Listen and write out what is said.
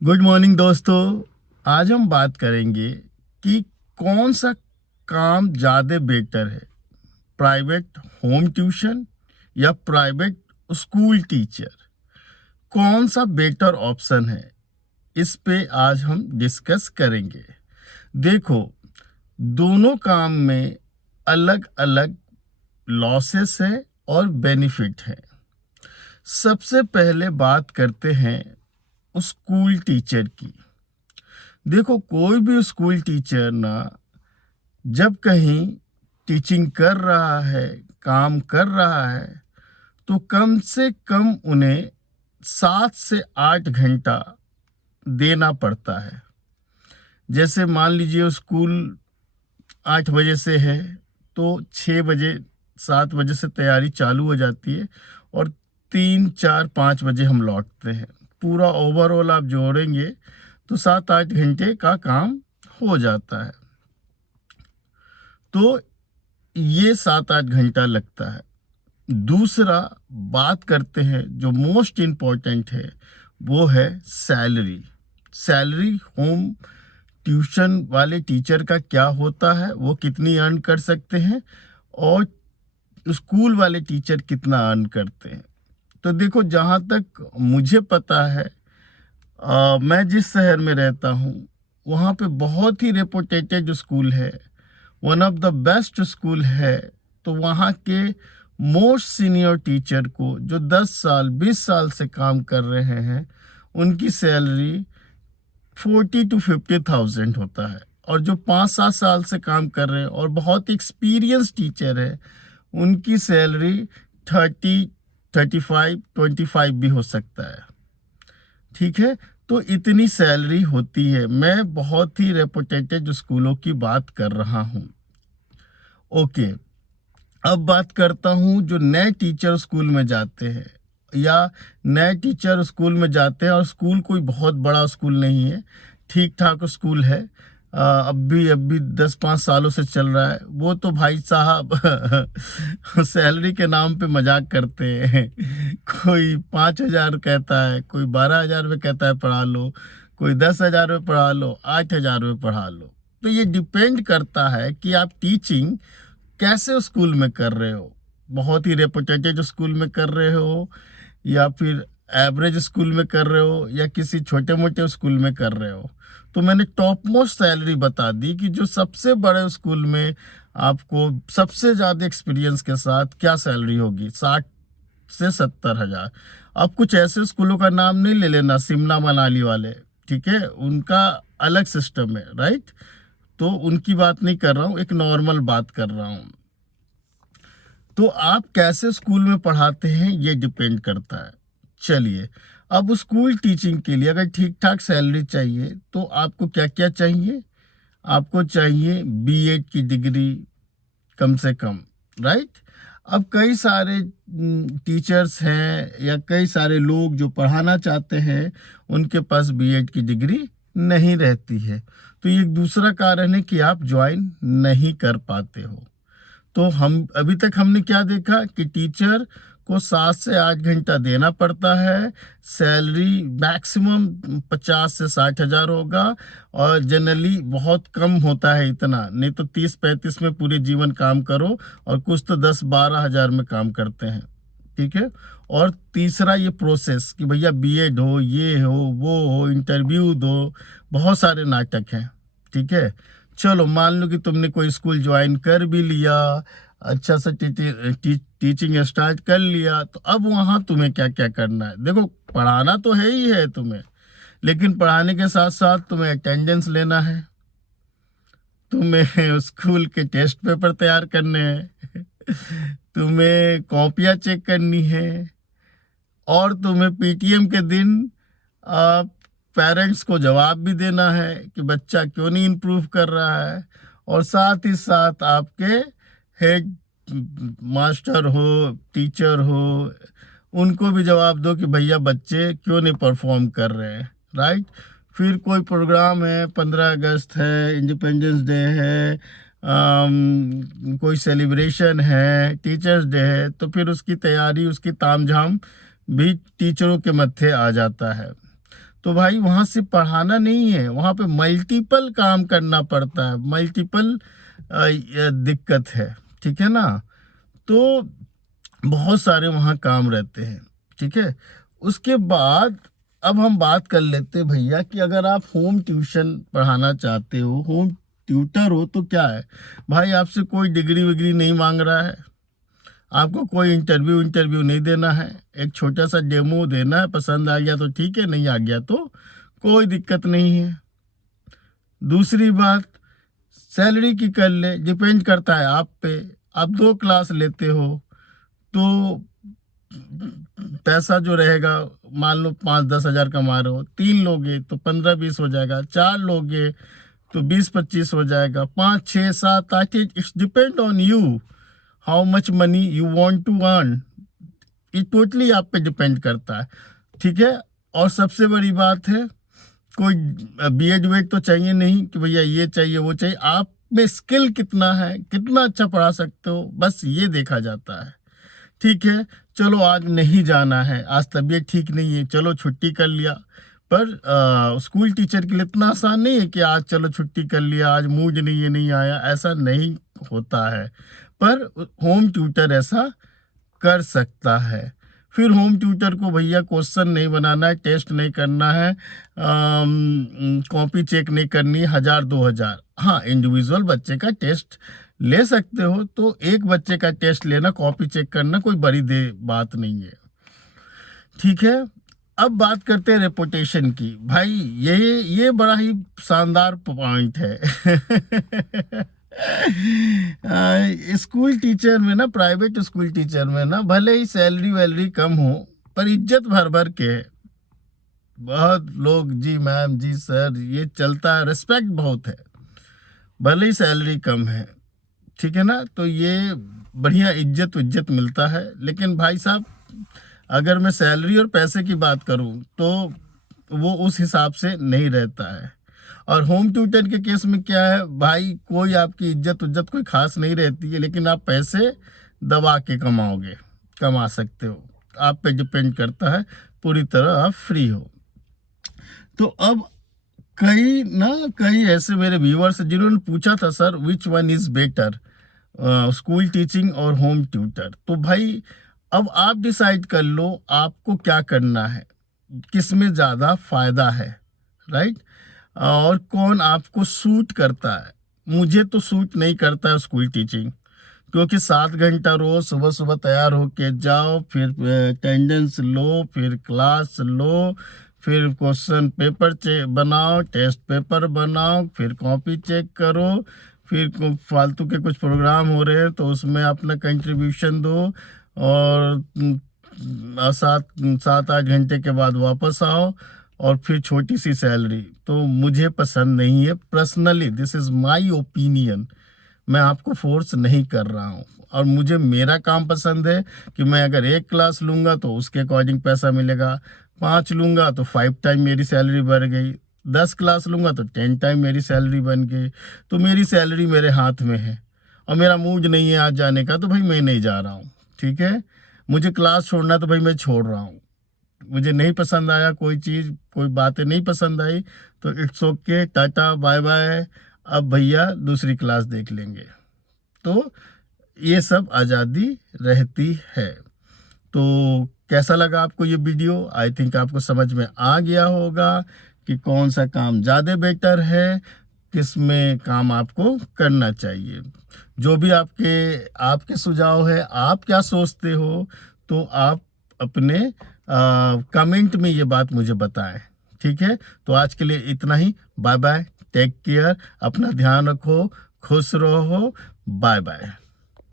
Good morning दोस्तों। आज हम बात करेंगे कि कौन सा काम ज़्यादा बेटर है, प्राइवेट होम ट्यूशन या प्राइवेट स्कूल टीचर। कौन सा बेटर ऑप्शन है, इस पे आज हम डिस्कस करेंगे। देखो, दोनों काम में अलग अलग लॉसेस है और बेनिफिट है। सबसे पहले बात करते हैं स्कूल टीचर की। देखो, कोई भी स्कूल टीचर ना जब कहीं टीचिंग कर रहा है, काम कर रहा है, तो कम से कम उन्हें 7 से 8 घंटा देना पड़ता है। जैसे मान लीजिए स्कूल 8 बजे से है, तो 6 बजे 7 बजे से तैयारी चालू हो जाती है और 3 4 5 बजे हम लौटते हैं। पूरा ओवरऑल आप जोड़ेंगे तो 7 8 घंटे का काम हो जाता है। तो ये 7 8 घंटा लगता है। दूसरा बात करते हैं जो मोस्ट इम्पोर्टेंट है, वो है सैलरी। सैलरी होम ट्यूशन वाले टीचर का क्या होता है, वो कितनी अर्न कर सकते हैं और स्कूल वाले टीचर कितना अर्न करते हैं। तो देखो, जहाँ तक मुझे पता है, मैं जिस शहर में रहता हूँ वहाँ पे बहुत ही रेपुटेटेड स्कूल है, one of the best school है। तो वहाँ के मोस्ट सीनियर टीचर को जो 10 साल 20 साल से काम कर रहे हैं, उनकी सैलरी 40 to 50 थाउजेंड होता है। और जो 5 7 साल से काम कर रहे हैं और बहुत एक्सपीरियंस टीचर है, उनकी सैलरी 30 35 25 भी हो सकता है। ठीक है, तो इतनी सैलरी होती है। मैं बहुत ही रेपुटेटेड स्कूलों की बात कर रहा हूँ। ओके, अब बात करता हूँ जो नए टीचर स्कूल में जाते हैं या नए टीचर स्कूल में जाते हैं और स्कूल कोई बहुत बड़ा स्कूल नहीं है, ठीक ठाक स्कूल है। अब भी 10 5 सालों से चल रहा है। वो तो भाई साहब सैलरी के नाम पे मजाक करते हैं। कोई 5 हजार कहता है, कोई 12 हजार में कहता है पढ़ा लो, कोई 10 हजार में पढ़ा लो, 8 हजार में पढ़ा लो। तो ये डिपेंड करता है कि आप टीचिंग कैसे स्कूल में कर रहे हो। बहुत ही रेपुटेटेड स्कूल में कर रहे हो या फिर एवरेज स्कूल में कर रहे हो या किसी छोटे मोटे स्कूल में कर रहे हो। तो मैंने टॉप मोस्ट सैलरी बता दी कि जो सबसे बड़े स्कूल में आपको सबसे ज़्यादा एक्सपीरियंस के साथ क्या सैलरी होगी, 60 से 70 हजार। अब कुछ ऐसे स्कूलों का नाम नहीं ले लेना, शिमला मनाली वाले, ठीक है, उनका अलग सिस्टम है, राइट। तो उनकी बात नहीं कर रहा हूँ, एक नॉर्मल बात कर रहा हूँ। तो आप कैसे स्कूल में पढ़ाते हैं ये डिपेंड करता है। चलिए, अब स्कूल टीचिंग के लिए अगर ठीक ठाक सैलरी चाहिए तो आपको क्या क्या चाहिए। आपको चाहिए बीएड की डिग्री कम से कम, राइट। अब कई सारे टीचर्स हैं या कई सारे लोग जो पढ़ाना चाहते हैं, उनके पास बीएड की डिग्री नहीं रहती है। तो ये एक दूसरा कारण है कि आप ज्वाइन नहीं कर पाते हो। तो हम अभी तक हमने क्या देखा कि टीचर को 7 से 8 घंटा देना पड़ता है। सैलरी मैक्सिमम 50 से 60 हजार होगा और जनरली बहुत कम होता है इतना, नहीं तो 30 35 में पूरे जीवन काम करो और कुछ तो 10 12 हजार में काम करते हैं। ठीक है। और तीसरा ये प्रोसेस कि भैया बीएड हो, ये हो, वो हो, इंटरव्यू दो, बहुत सारे नाटक हैं। ठीक है। चलो, मान लो कि तुमने कोई स्कूल ज्वाइन कर भी लिया, अच्छा सा टीचिंग स्टार्ट कर लिया, तो अब वहाँ तुम्हें क्या क्या करना है। देखो, पढ़ाना तो है ही है तुम्हें, लेकिन पढ़ाने के साथ साथ तुम्हें अटेंडेंस लेना है, तुम्हें स्कूल के टेस्ट पेपर तैयार करने हैं, तुम्हें कॉपियाँ चेक करनी है और तुम्हें पीटीएम के दिन पेरेंट्स को जवाब भी देना है कि बच्चा क्यों नहीं इम्प्रूव कर रहा है। और साथ ही साथ आपके हेड मास्टर हो, टीचर हो, उनको भी जवाब दो कि भैया बच्चे क्यों नहीं परफॉर्म कर रहे हैं, राइट। फिर कोई प्रोग्राम है, 15 अगस्त है, इंडिपेंडेंस डे है, कोई सेलिब्रेशन है, टीचर्स डे है, तो फिर उसकी तैयारी, उसकी तामझाम भी टीचरों के मत्थे आ जाता है। तो भाई वहाँ सिर्फ पढ़ाना नहीं है, वहाँ पे मल्टीपल काम करना पड़ता है, मल्टीपल दिक्कत है, ठीक है ना। तो बहुत सारे वहाँ काम रहते हैं, ठीक है। उसके बाद अब हम बात कर लेते हैं भैया कि अगर आप होम ट्यूशन पढ़ाना चाहते हो, होम ट्यूटर हो, तो क्या है भाई, आपसे कोई डिग्री विग्री नहीं मांग रहा है, आपको कोई इंटरव्यू नहीं देना है, एक छोटा सा डेमो देना है, पसंद आ गया तो ठीक है, नहीं आ गया तो कोई दिक्कत नहीं है। दूसरी बात, सैलरी की कर ले, डिपेंड करता है आप पे। आप 2 क्लास लेते हो तो पैसा जो रहेगा, मान लो 5-10 हज़ार कमा रहे हो, 3 लोगे तो 15-20 हो जाएगा, 4 लोगे तो 20-25 हो जाएगा, 5, 6, 7, 8, it's depend on you how much money you want to earn. ये टोटली आप पे डिपेंड करता है, ठीक है। और सबसे बड़ी बात है, कोई बीएड वेड तो चाहिए नहीं कि भैया ये चाहिए वो चाहिए, आप में स्किल कितना है, कितना अच्छा पढ़ा सकते हो, बस ये देखा जाता है, ठीक है। चलो आज नहीं जाना है, आज तबीयत ठीक नहीं है, चलो छुट्टी कर लिया, पर स्कूल टीचर के लिए इतना आसान नहीं है कि आज चलो छुट्टी कर लिया, आज मूड नहीं है, नहीं आया, ऐसा नहीं होता है। पर होम ट्यूटर ऐसा कर सकता है। फिर होम ट्यूटर को भैया क्वेश्चन नहीं बनाना है, टेस्ट नहीं करना है, कॉपी चेक नहीं करनी 1000-2000। हाँ, इंडिविजुअल बच्चे का टेस्ट ले सकते हो, तो एक बच्चे का टेस्ट लेना, कॉपी चेक करना कोई बड़ी बात नहीं है, ठीक है। अब बात करते हैं रेपुटेशन की। भाई ये बड़ा ही शानदार पॉइंट है। स्कूल टीचर में ना, प्राइवेट स्कूल टीचर में ना, भले ही सैलरी वैलरी कम हो, पर इज्जत भर भर के है। बहुत लोग जी मैम जी सर ये चलता है, रिस्पेक्ट बहुत है, भले ही सैलरी कम है, ठीक है ना। तो ये बढ़िया इज्जत मिलता है। लेकिन भाई साहब, अगर मैं सैलरी और पैसे की बात करूं तो वो उस हिसाब से नहीं रहता है। और होम ट्यूटर के केस में क्या है भाई, कोई आपकी इज्जत कोई खास नहीं रहती है, लेकिन आप पैसे दबा के कमा सकते हो, आप पे डिपेंड करता है, पूरी तरह आप फ्री हो। तो अब कई ऐसे मेरे व्यूअर्स जिन्होंने पूछा था, sir which one is better, school teaching और होम ट्यूटर। तो भाई अब आप डिसाइड कर लो आपको क्या करना है, किस में ज़्यादा फायदा है, राइट, और कौन आपको सूट करता है। मुझे तो सूट नहीं करता है स्कूल टीचिंग, क्योंकि 7 घंटा रोज सुबह सुबह तैयार होके जाओ, फिर अटेंडेंस लो, फिर क्लास लो, फिर क्वेश्चन पेपर बनाओ, टेस्ट पेपर बनाओ, फिर कॉपी चेक करो, फिर फालतू के कुछ प्रोग्राम हो रहे हैं तो उसमें अपना कंट्रीब्यूशन दो, और 7-8 घंटे के बाद वापस आओ, और फिर छोटी सी सैलरी। तो मुझे पसंद नहीं है personally, this is my opinion. मैं आपको फोर्स नहीं कर रहा हूँ, और मुझे मेरा काम पसंद है कि मैं अगर 1 क्लास लूँगा तो उसके अकॉर्डिंग पैसा मिलेगा, 5 लूँगा तो 5 टाइम मेरी सैलरी बढ़ गई, 10 क्लास लूँगा तो 10 टाइम मेरी सैलरी बन गई। तो मेरी सैलरी मेरे हाथ में है, और मेरा मूड नहीं है आज जाने का तो भाई मैं नहीं जा रहा हूँ, ठीक है। मुझे क्लास छोड़ना तो भाई मैं छोड़ रहा हूँ, मुझे नहीं पसंद आया कोई चीज़, कोई बातें नहीं पसंद आई तो it's okay, tata bye bye, अब भैया दूसरी क्लास देख लेंगे। तो ये सब आज़ादी रहती है। तो कैसा लगा आपको ये वीडियो? आई थिंक आपको समझ में आ गया होगा कि कौन सा काम ज़्यादा बेटर है, किस में काम आपको करना चाहिए। जो भी आपके सुझाव है, आप क्या सोचते हो, तो आप अपने कमेंट में ये बात मुझे बताएं, ठीक है। तो आज के लिए इतना ही, बाय बाय, टेक केयर, अपना ध्यान रखो, खुश रहो, बाय बाय।